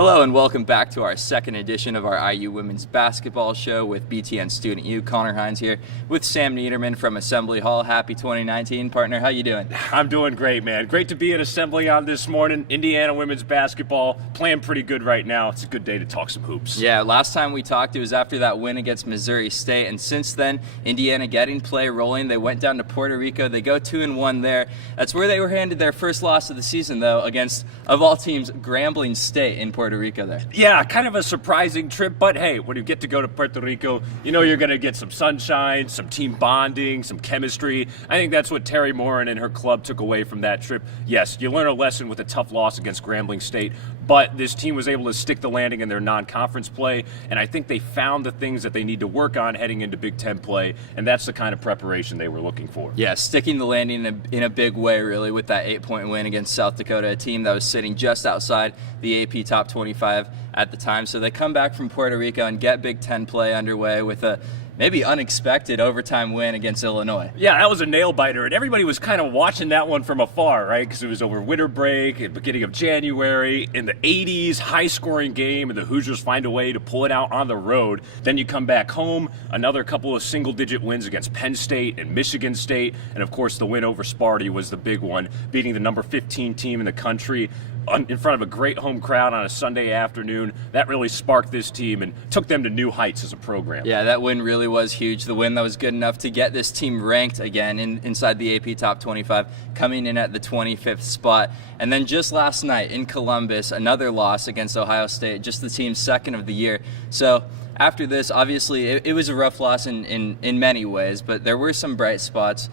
Hello and welcome back to our second edition of our IU Women's Basketball Show with BTN Student U. Connor Hines here with Sam Neidermann from Assembly Hall. Happy 2019, partner. How you doing? I'm doing great, man. Great to be at Assembly on this morning. Indiana Women's Basketball playing pretty good right now. It's a good day to talk some hoops. Yeah, last time we talked, it was after that win against Missouri State, and since then, Indiana getting play rolling. They went down to Puerto Rico. They go 2-1 there. That's where they were handed their first loss of the season, though, against, of all teams, Grambling State in Puerto Rico there. Yeah, kind of a surprising trip, but hey, when you get to go to Puerto Rico, you know you're going to get some sunshine, some team bonding, some chemistry. I think that's what Terry Morin and her club took away from that trip. Yes, you learn a lesson with a tough loss against Grambling State, but this team was able to stick the landing in their non-conference play, and I think they found the things that they need to work on heading into Big Ten play, and that's the kind of preparation they were looking for. Yeah, sticking the landing in a big way, really, with that 8-point win against South Dakota, a team that was sitting just outside the AP Top 25 at the time. So they come back from Puerto Rico and get Big Ten play underway with a maybe unexpected overtime win against Illinois. Yeah, that was a nail-biter, and everybody was kind of watching that one from afar, right? Because it was over winter break, at the beginning of January, in the 80s, high-scoring game, and the Hoosiers find a way to pull it out on the road. Then you come back home, another couple of single-digit wins against Penn State and Michigan State, and of course the win over Sparty was the big one, beating the number 15 team in the country in front of a great home crowd on a Sunday afternoon. That really sparked this team and took them to new heights as a program. Yeah, that win really was huge. The win that was good enough to get this team ranked again inside the AP Top 25, coming in at the 25th spot. And then just last night in Columbus, another loss against Ohio State, just the team's second of the year. So after this, obviously, it was a rough loss in many ways, but there were some bright spots.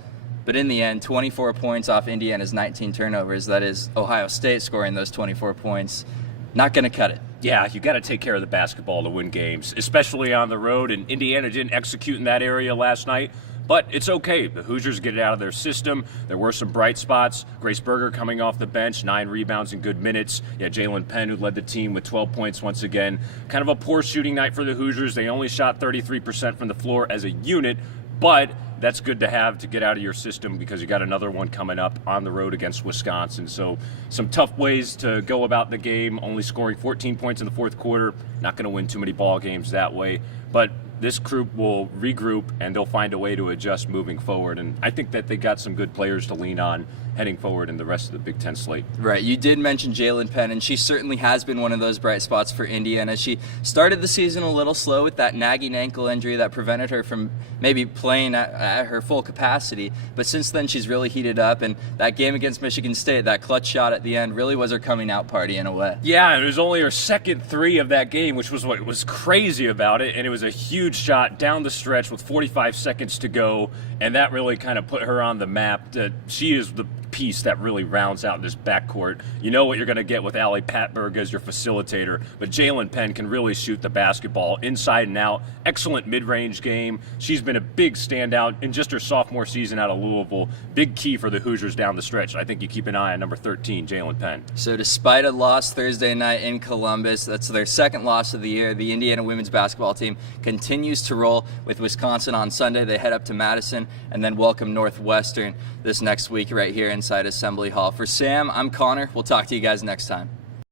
But in the end, 24 points off Indiana's 19 turnovers. That is Ohio State scoring those 24 points. Not going to cut it. Yeah, you got to take care of the basketball to win games, especially on the road. And Indiana didn't execute in that area last night. But it's okay. The Hoosiers get it out of their system. There were some bright spots. Grace Berger coming off the bench, 9 rebounds in good minutes. Yeah, Jalen Penn, who led the team with 12 points once again. Kind of a poor shooting night for the Hoosiers. They only shot 33% from the floor as a unit, but that's good to have to get out of your system because you got another one coming up on the road against Wisconsin. So some tough ways to go about the game, only scoring 14 points in the fourth quarter. Not going to win too many ball games that way. But this group will regroup and they'll find a way to adjust moving forward. And I think that they got some good players to lean on heading forward in the rest of the Big Ten slate. Right. You did mention Jalen Penn, and she certainly has been one of those bright spots for Indiana. She started the season a little slow with that nagging ankle injury that prevented her from maybe playing at her full capacity. But since then, she's really heated up, and that game against Michigan State, that clutch shot at the end, really was her coming out party in a way. Yeah, it was only her second three of that game, which was what was crazy about it, and it was a huge shot down the stretch with 45 seconds to go, and that really kind of put her on the map. She is the piece that really rounds out this backcourt. You know what you're going to get with Allie Patberg as your facilitator, but Jalen Penn can really shoot the basketball inside and out. Excellent mid-range game. She's been a big standout in just her sophomore season out of Louisville. Big key for the Hoosiers down the stretch. I think you keep an eye on number 13, Jalen Penn. So despite a loss Thursday night in Columbus, that's their second loss of the year, the Indiana women's basketball team continues to roll with Wisconsin on Sunday. They head up to Madison and then welcome Northwestern this next week right here inside Assembly Hall. For Sam, I'm Connor. We'll talk to you guys next time.